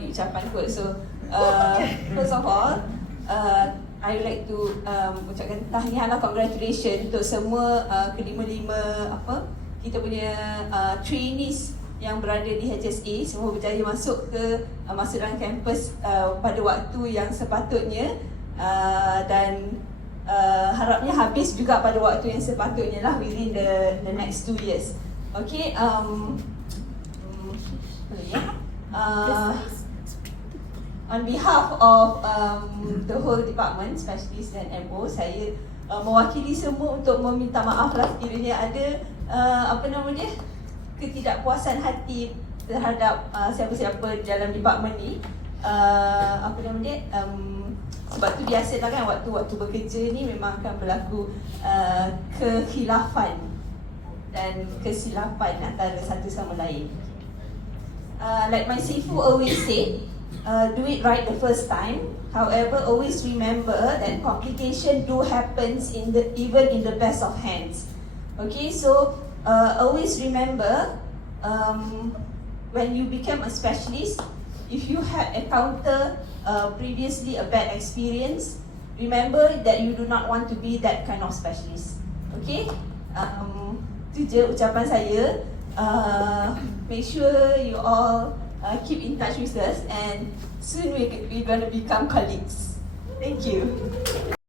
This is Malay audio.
ucapan kot. So first of all, I would like to ucapkan tahniah lah, congratulations untuk semua kelima-lima kita punya trainees yang berada di HSA. Semua berjaya masuk dalam kampus pada waktu yang sepatutnya, dan harapnya habis juga pada waktu yang sepatutnya lah, within the next 2 years. Okay, on behalf of the whole department, specialist dan MO, saya mewakili semua untuk meminta maaf lah sekiranya ada ketidakpuasan hati terhadap siapa-siapa dalam department ni. Sebab tu biasalah kan, waktu bekerja ni memang akan berlaku kekhilafan dan kesilapan antara satu sama lain. Like my Sifu always say, do it right the first time. However, always remember that complication do happens even in the best of hands. Okay, so always remember, when you become a specialist, if you have encountered previously a bad experience, remember that you do not want to be that kind of specialist. Okay, itu je ucapan saya. Make sure you all keep in touch with us, and soon we're gonna become colleagues. Thank you.